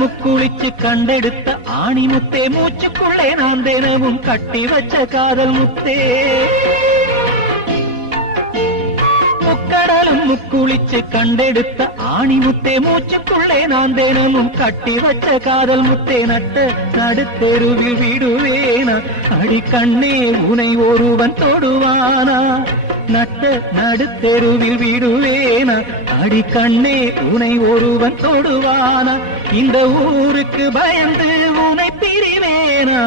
முக்குளிச்சு கண்டெடுத்த ஆணி முத்தே, மூச்சுக்குள்ளே நான் தினமும் கட்டி வச்ச காதல் முத்தே. முக்கடலும் முக்குளிச்சு கண்டெடுத்த ஆணி முத்தே, மூச்சுக்குள்ளே நான் தினமும் கட்டி வச்ச காதல் முத்தே. நட்ட நடுத்தெருவில் விடுவேனா அடி கண்ணே உனை ஒருவன் தொடுவானா? நட்ட நடுத்தெருவில் விடுவேனா அடி கண்ணே உனை ஒருவன் தொடுவானா? இந்த ஊருக்கு பயந்து உனை பிரிவேனா?